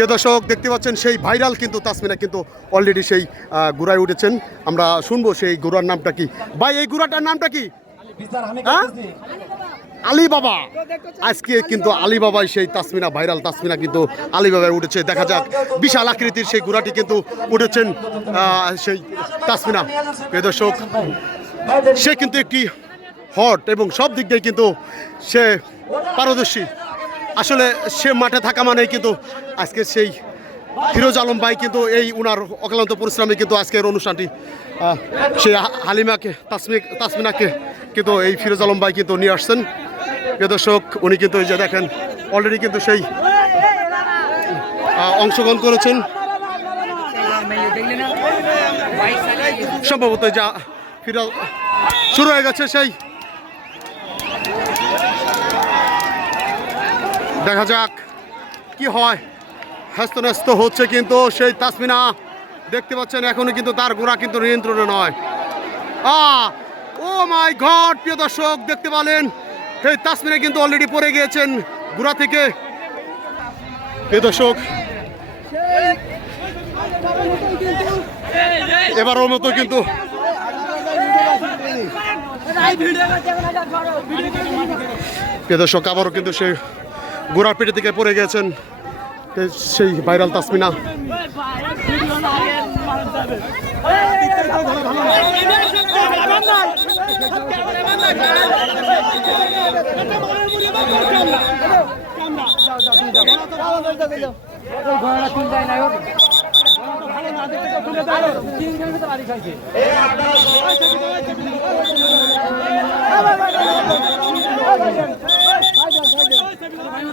প্রিয় দর্শক, দেখতে পাচ্ছেন সেই ভাইরাল কিন্তু তাসমিনা কিন্তু অলরেডি সেই গুড়ায় উঠেছেন। আমরা শুনব সেই গুড়ার নামটা কি? ভাই, এই গুড়াটার নামটা কি? হ্যাঁ? আলী বাবা আজকে কিন্তু আলী বাবাই সেই তাসমিনা, ভাইরাল তাসমিনা কিন্তু আলী বাবায় উঠেছে। দেখা যাক, বিশাল আকৃতির সেই গুড়াটি কিন্তু উঠেছেন সেই তাসমিনা। প্রিয় দর্শক, সে কিন্তু একটি হট এবং সব দিক দিয়ে কিন্তু সে পারদর্শী। আসলে সে মাঠে থাকা মানেই কিন্তু আজকে সেই ফিরোজ আলম ভাই কিন্তু এই উনার অক্লান্ত পরিশ্রমে কিন্তু আজকের অনুষ্ঠানটি সেই হালিমাকে, তাসমিক তাসমিনাকে কিন্তু এই ফিরোজ আলম ভাই কিন্তু নিয়ে আসছেন। দর্শক, উনি কিন্তু যে দেখেন অলরেডি কিন্তু সেই অংশগ্রহণ করেছেন। সম্ভবত যা ফিরোজ শুরু হয়ে গেছে সেই দেখা যাক কি হয়। হ্যাস্ত হচ্ছে কিন্তু সেই তাসমিনা। দেখতে পাচ্ছেন এখনও কিন্তু তার গোড়া কিন্তু নিয়ন্ত্রণে নয়। ও মাই ঘট প্রিয় দর্শক, দেখতে পালেন, সেই তাসমিনা কিন্তু অলরেডি পড়ে গিয়েছেন গোড়া থেকে। প্রিয় দর্শক এবারও মতো কিন্তু প্রিয় দর্শক, আবারও কিন্তু সেই গোড়ার পেটে থেকে পড়ে গেছেন। সেই ভাইরাল তাসমিনা। আমি যারা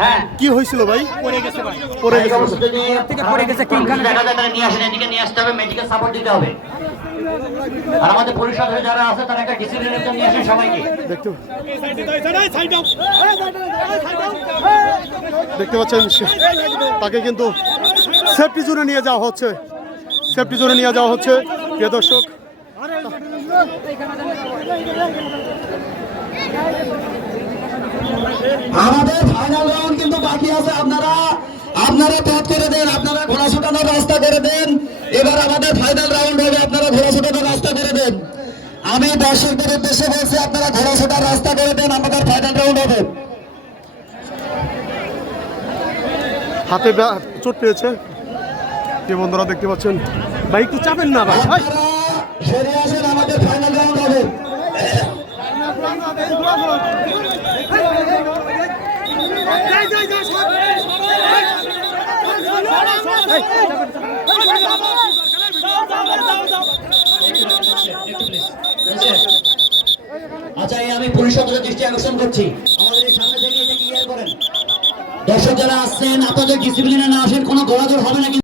হ্যাঁ কি হয়েছিল ভাই পড়ে গেছে পড়ে গেছে যদি পড়ে গেছে কিংখানে দেখা যায় তারা নিয়ে আসেন এদিকে নিয়ে আসতে হবে মেডিকেল সাপোর্ট দিতে হবে আর আমাদের পুলিশ সদস্য যারা আছে তারা একটা ডিসিপ্লিনের জন্য নিয়ে আসেন সবাইকে দেখতে দেখতে পাচ্ছেন তাকে কিন্তু সেফটি জোনে নিয়ে যাওয়া হচ্ছে সেফটি জোনে নিয়ে যাওয়া হচ্ছে প্রিয় দর্শক আমাদের ফাইনাল রাউন্ড কিন্তু বাকি আছে আপনারা আপনারা পথ করে দেন আপনারা ঘোড়া ছুটানোর রাস্তা করে দেন। এবার আমাদের ফাইনাল রাউন্ড হবে আপনারা ঘোড়া ছুটানোর রাস্তা করে দেন। আমি দর্শকদের উদ্দেশ্যে বলছি আপনারা ঘোড়া ছোটার রাস্তা করে দেন আমাদের ফাইনাল রাউন্ড হবে। হাতে চোট পেয়েছে। যে বন্ধুরা দেখতে পাচ্ছেন। ভাই একটু চাপেন না ভাই। ভাই, আমাদের ফাইনাল রাউন্ড হবে। আচ্ছা আমি পুলিশ সদস্যের দৃষ্টি আকর্ষণ করছি। আমাদের সামনে থেকে এটা ক্লিয়ার করেন। দর্শক যারা আসছেন, আপনাদের ডিসিপ্লিনে না আসেন, কোনো গোলাজোর হবে না কিন্তু।